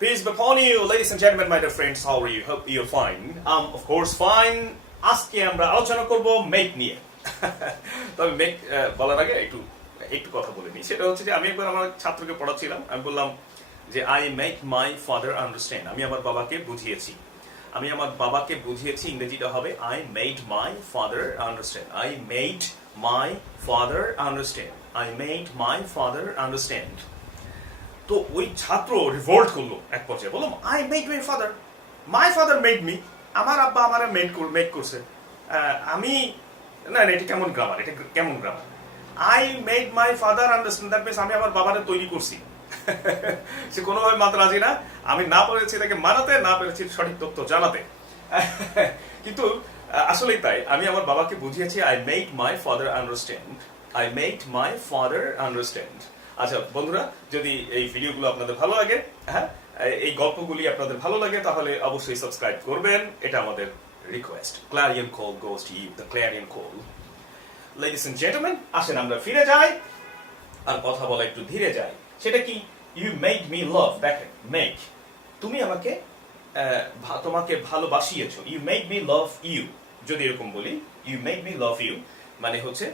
Peace be upon you, ladies and gentlemen, my dear friends. How are you? Hope you're fine. Of course, fine. আজকে আমরা আলোচনা করব make নিয়ে। তবে make বলার আগে একটু কথা বলে নিই। সেটা হচ্ছে যে আমি একবার আমার ছাত্রকে পড়াচ্ছিলাম। আমি বললাম যে I make my father understand. আমি আমার বাবাকে বুঝিয়েছি। ইংরেজিটা হবে I made my father understand. I made my father understand. I made my father understand. তো ওই ছাত্র রিভোল্ট করলো এক পর্যায়ে, বললাম I made my father made me. আমার আব্বা আমার মেড করছে। আমি না এটা কেমন grammar, I made my father understand, that means আমি আমার বাবারে তৈরি করছি। সে কোনোভাবে মাত্র রাজি না। আমি না পেরেছি তাকে মানাতে, না পেরেছি সঠিক তথ্য জানাতে। কিন্তু আসলেই তাই, আমি আমার বাবাকে বুঝিয়েছি I made my father understand. I made my father understand. আচ্ছা বন্ধুরা, যদি এই ভিডিওগুলো আপনাদের ভালো লাগে, হ্যাঁ এই গল্পগুলি আপনাদের ভালো লাগে, তাহলে অবশ্যই সাবস্ক্রাইব করবেন। এটা আমাদের request. Clarion call goes to you, the clarion call. Ladies and gentleman, আসেন আমরা ফিরে যাই আর কথা বলা একটু ধীরে যাই। সেটা কি? You made me love. দেখেন, মেক, তুমি তোমাকে ভালোবাসিয়েছো। You made me love you. যদি এরকম বলি, you made me love you, মানে হচ্ছে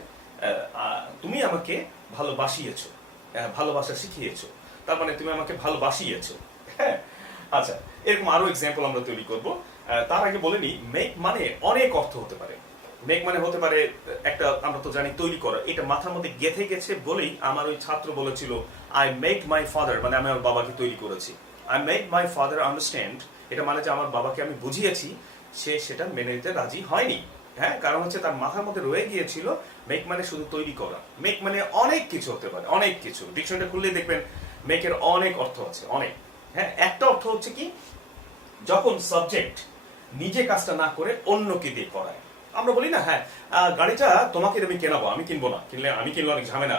তুমি আমাকে ভালোবাসিয়েছো, ভালোবাসা শিখিয়েছো, তার মানে তুমি আমাকে ভালোবাসিয়েছো। হ্যাঁ, আচ্ছা, এরকম আরো এক্সাম্পল আমরা তৈরি করব। তার আগে বলে নি, মেক মানে অনেক অর্থ হতে পারে। মেক মানে হতে পারে একটা, আমরা তো জানি তৈরি করা। এটা মাথার মধ্যে গেঁথে গেছে বলেই আমার ওই ছাত্র বলেছিল আই মেড মাই ফাদার, মানে আমি আমার বাবাকে তৈরি করেছি। I made my father understand, এটা মানে যে আমার বাবাকে আমি বুঝিয়েছি, সে সেটা মেনে নিতে রাজি হয়নি। হ্যাঁ, কারণ হচ্ছে তার মাথার মধ্যে রয়ে গিয়েছিল মেক মানে শুধু তৈরি করা। মেক মানে অনেক কিছু হতে পারে, অনেক কিছু। ডিকশনারিটা খুললে দেখবেন মেকের অনেক অর্থ আছে, অনেক। হ্যাঁ, একটা অর্থ হচ্ছে কি, যখন সাবজেক্ট নিজে কাজটা না করে অন্যকে দিয়ে করায়। আমরা বলি না, হ্যাঁ গাড়িটা তোমাকে আমি কেনাবো, আমি কিনবো না, আমি কিনলে অনেক ঝামেলা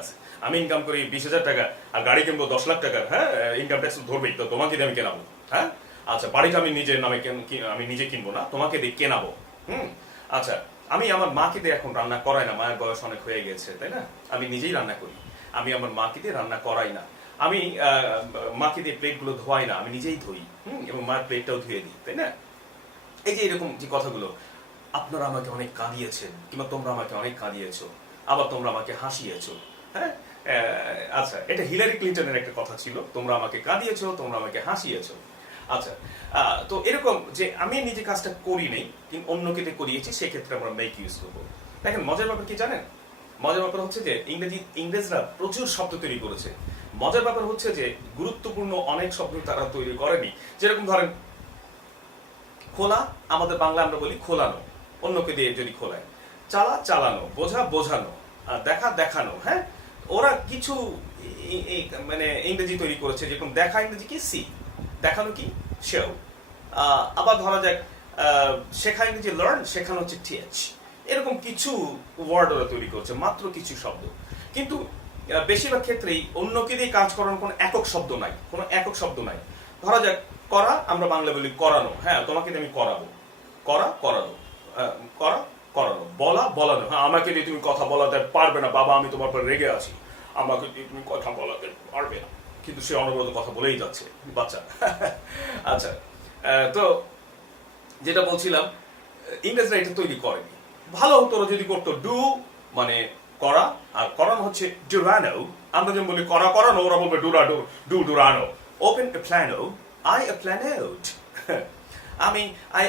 আছে। আমি ইনকাম করি 20,000 টাকা, আর গাড়ি কিনবো 10 লাখ টাকার, হ্যাঁ ইনকাম ট্যাক্স ধরবেই, তো তোমাকে দিয়ে আমি কেনাবো। হ্যাঁ, আচ্ছা, বাড়িটা আমি নিজের নামে আমি নিজে কিনবো না, তোমাকে দিয়ে কেনাবো। আচ্ছা, আমি আমার মাকে দিয়ে এখন রান্না করাই না, মায়ের বয়স অনেক হয়ে গেছে, তাই না? আমি নিজেই রান্না করি। আমি আমার মাকে দিয়ে রান্না করাই না। আমি মাকে দিয়ে প্লেটগুলো ধোয়াই না, আমি নিজেই ধুই। এবং মায়ের প্লেটটাও ধুয়ে দিই, তাই না? এই যে এরকম যে কথাগুলো, আপনারা আমাকে অনেক কাঁদিয়েছেন, কিংবা তোমরা আমাকে অনেক কাঁদিয়েছো, আবার তোমরা আমাকে হাসিয়েছো। হ্যাঁ, আচ্ছা, এটা হিলারি ক্লিন্টনের একটা কথা ছিল, তোমরা আমাকে কাঁদিয়েছো, তোমরা আমাকে হাসিয়েছো। আচ্ছা, তো এরকম যে আমি নিজে কাজটা করি নেই, কিন্তু অন্যকে দিয়ে করিয়েছি, সেক্ষেত্রে আমরা মেক ইউজ করবো। দেখেন, মজার ব্যাপার কি জানেন? মজার ব্যাপার হচ্ছে যে ইংরেজরা প্রচুর শব্দ তৈরি করেছে। মজার ব্যাপার হচ্ছে যে গুরুত্বপূর্ণ অনেক শব্দ তারা তৈরি করেনি। যেরকম ধরেন খোলা, আমাদের বাংলা আমরা বলি খোলানো, অন্যকে দিয়ে যদি খোলায়। চালানো, বোঝানো, দেখা দেখানো। হ্যাঁ, ওরা কিছু মানে ইংরেজি তৈরি করেছে, যেরকম দেখা ইংরেজি কি সি, দেখানো কি শো। আবার ধরা যাক শেখা ইংরেজি লার্ন, শেখানো হচ্ছে টিচ। এরকম কিছু ওয়ার্ড ওরা তৈরি করছে, মাত্র কিছু শব্দ। কিন্তু বেশিরভাগ ক্ষেত্রেই অন্যকে দিয়ে কাজ করানোর কোনো একক শব্দ নাই। ধরা যাক করা, আমরা বাংলা বলি করানো। হ্যাঁ, তোমাকে দিয়ে আমি করাবো। করানো, বলানো। হ্যাঁ, আমাকে দিয়ে তুমি কথা বলাতে পারবে না বাবা, আমি তোমার পর রেগে আছি, আমাকে দিয়ে তুমি কথা বলাতে পারবে না। কিন্তু সে অনবরত কথা বলেই যাচ্ছে, বাচ্চা। আচ্ছা, তো যেটা বলছিলাম, ইংরেজরা এটা তৈরি করেনি। ভালো হতো যদি করতো ডু মানে করা, আর করানো হচ্ছে ডুরানো। আমরা যেমন বলি করানো, ওরা বলবে ডুরানো। ওপেন এ প্ল্যানো, I a planoed.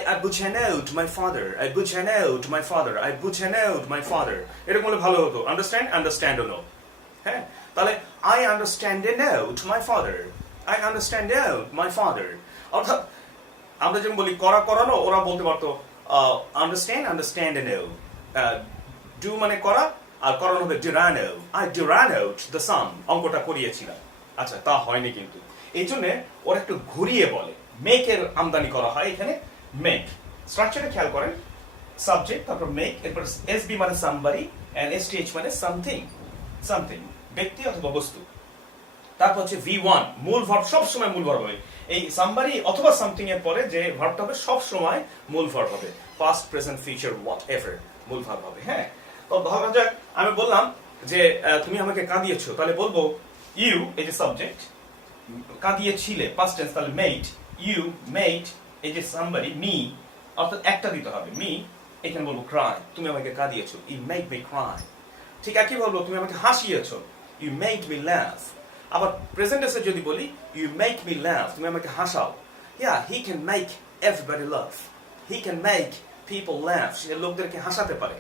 I buchanode my father. এরকম বলে ভালো হতো। understand or no? হ্যাঁ, তাহলে I understand my father. অর্থাৎ আমরা যেমন বলি করানো, ওরা বলতে পারতো understand and know. Do মানে করা, আর করানো হবে durano. I duranoed the sun. অঙ্কটা করিয়েছিলাম। আচ্ছা, তা হয়নি কিন্তু। এই জন্য ওরা একটু ঘুরিয়ে বলে। মেকের আমদানি করা হয় এখানে। মেক স্ট্রাকচারে খেয়াল করেন, সাবজেক্ট, তারপর মেক, এরপর এসবি মানে সামবডি, এন্ড এসটিএইচ মানে সামথিং, ব্যক্তি অথবা বস্তু। তারপর হচ্ছে V1, মূল ভার্ব। সবসময় মূল ভার্ব হবে। এই সামবডি অথবা সামথিং এর পরে যে ভার্বটা হবে সবসময় মূল ভার্ব হবে। Past, present, future, what ever মূল ভার্ব হবে। হ্যাঁ, তো ধরা যাক আমি বললাম যে তুমি আমাকে কাঁদিয়েছো, তাহলে বলবো ইউ, এই যে সাবজেক্ট, কাঁদিয়েছিলে past tense তাহলে made, you made, এই যে somebody me অর্থাৎ একটা দিতে হবে me, এখানে বলবো cry, তুমি আমাকে কাঁদিয়েছো, you made me cry। ঠিক একই বলবো তুমি আমাকে হাসিয়েছো, you made me laugh। আবার প্রেজেন্ট টেন্সে যদি বলি you make me laugh, তুমি আমাকে হাসাও, yeah he can make everybody laugh, he can make people laugh, সে লোকদেরকে হাসাতে পারে।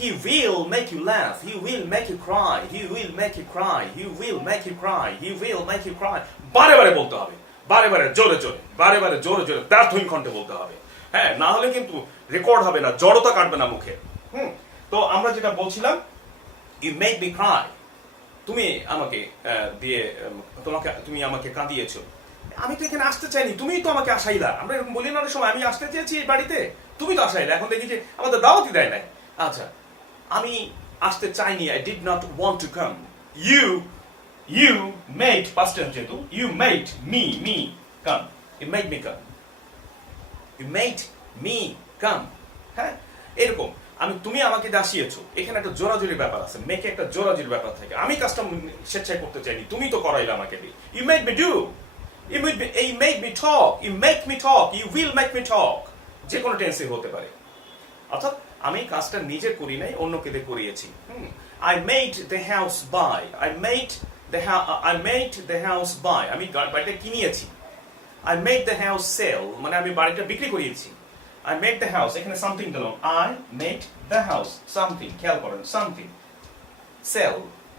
He will make you laugh, he will make you cry, he will make you cry, he will make you cry, he will make you cry। বারে বারে বলতে হবে, বারে বারে জোরে জোরে, বারে বারে জোরে জোরে দ্বার্থহীন কণ্ঠে বলতে হবে, হ্যাঁ না হলে কিন্তু রেকর্ড হবে না, জড়তা কাটবে না মুখে। তো আমরা যেটা বলছিলাম you made me cry, তুমি আমাকে দিয়ে তুমি আমাকে কাঁদিয়েছো, আমি তো এখানে আসতে চাইনি, তুমিই তো আমাকে আসাইলা। আমরা এরকম বলি না অনেক সময়, আমি আসতে চেয়েছি এই বাড়িতে, তুমি তো আসাইলা, এখন দেখি যে আমাদের দাওয়াতই দেয় নাই। আচ্ছা, আমি আসতে চাইনি, I did not want to come, you made past tense যেহেতু, you made me come, you made me come, you made me come, হ্যাঁ এরকম। তুমি আমাকে দাসিয়েছো, এখানে একটা জোরাজুরির ব্যাপার আছে, মেকে একটা জোরাজুরির ব্যাপার থাকে, আমি কাজটা স্বেচ্ছায় করতে চাইনি, তুমি তো করাইলা আমাকে দিয়ে, you made me do, you made me talk, you make me talk, you will make me talk, যে কোনো টেন্সে হতে পারে। অর্থাৎ আমি কাজটা নিজে করি নাই, অন্যকে দিয়ে করিয়েছি। I made the house buy, I made the house buy, আমি বাড়িটা কিনিয়েছি। I made the house sell, মানে আমি বাড়িটা বিক্রি করিয়েছি। I made the house, এখানে something দিলাম, I made the house something, খেয়াল করেন something, sell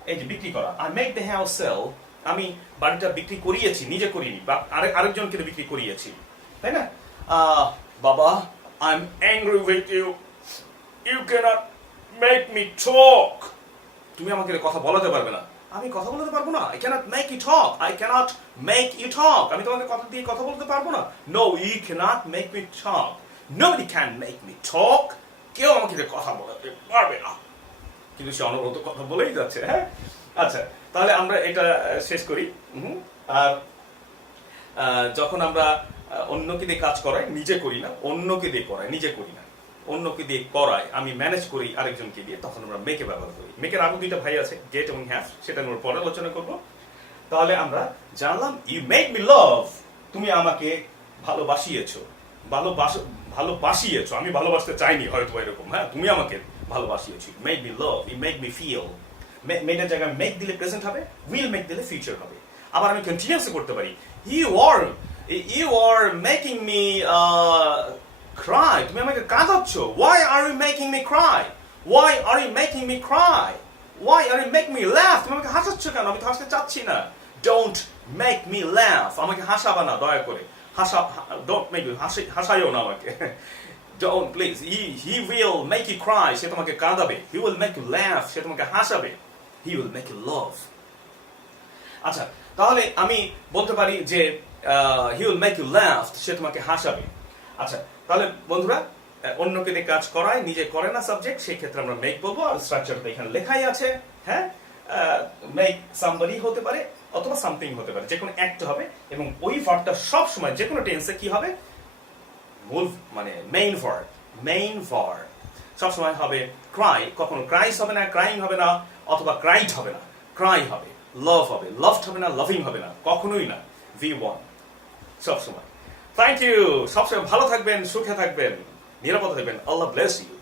এই যে বিক্রি করা, I made the house sell, আমি বাড়িটা বিক্রি করিয়েছি, নিজে করিনি, বা আরেকজনকে বিক্রি করিয়েছি, তাই না? বাবা, I'm angry with you, you cannot make me talk, তুমি আমাকে কথা বলাতে পারবে না, আমি কথা বলতে পারবো না, I cannot make you talk, I cannot make you talk, আমি তোমাকে কথা দিয়ে কথা বলতে পারবো না, no you cannot make me talk, nobody can make me talk, কেউ আমাকে কথা বলাতে পারবে না, কিন্তু সে অনবরত কথা বলেই যাচ্ছে। হ্যাঁ, আচ্ছা তাহলে আমরা এটা শেষ করি। আর যখন আমরা অন্যকে দিয়ে কাজ করাই, নিজে করি না, অন্যকে দিয়ে করাই, নিজে করি না, অন্যকে দিয়ে করাই, আমি ম্যানেজ করি আরেকজনকে দিয়ে, তখন আমরা মেকে ব্যবহার করি। মেকের আরো দুইটা ভাই আছে, গেট এবং হ্যাভ, সেটা আমরা পরে আলোচনা করব। তাহলে আমরা জানলাম ইউ মেড মি লাভ, তুমি আমাকে ভালোবাসিয়েছো, ভালোবাসিয়েছো, আমি ভালোবাসতে চাইনি হয়তো এরকম, হ্যাঁ তুমি আমাকে ভালোবাসিয়েছো, made me love, you made me feel, মেডের জায়গায় মেক দিলে প্রেজেন্ট হবে, উইল মেক দিলে ফিউচার হবে। আবার আমি কন্টিনিউয়াসলি করতে পারি, you are making me cry, তুমি আমাকে কাঁদাচ্ছ, why are you making me cry, why are you making me cry, why are you making me laugh, তুমি আমাকে হাসাচ্ছ কেন, আমি তো হাসতে চাচ্ছি না, don't make me laugh, আমাকে হাসাবা না দয়া করে, don't make me হাসাইও না আমাকে, don't please, he will make you cry, সে তোমাকে কাঁদাবে, he will make you laugh, সে তোমাকে হাসাবে, he will make you love। আচ্ছা তাহলে আমি বলতে পারি যে he will make you laugh, সে তোমাকে হাসাবে। আচ্ছা তাহলে বন্ধুরা, অন্যকে দিয়ে কাজ করায়, নিজে করে না সাবজেক্ট, সেই ক্ষেত্রে আমরা মেক বলবো, আর স্ট্রাকচারটা এখানে লেখাই আছে, হ্যাঁ মেক সামবডি হতে পারে অথবা সামথিং হতে পারে, যে কোনো একটা হবে, এবং ওই ভার্বটা সব সময় যে কোনো টেন্সে কি হবে, মূল মানে মেইন ভার্ব সব সময় হবে ক্রাই, কখনো ক্রাইস হবে না, ক্রাইং হবে না, অথবা ক্রাইড হবে না, ক্রাই হবে, লাভ হবে, লাভড হবে না, লাভিং হবে না, কখনোই না, V1 সব সময়। থ্যাংক ইউ, সবসময় ভালো থাকবেন, সুখে থাকবেন, নিরাপদে থাকবেন, আল্লাহ ব্লেস ইউ।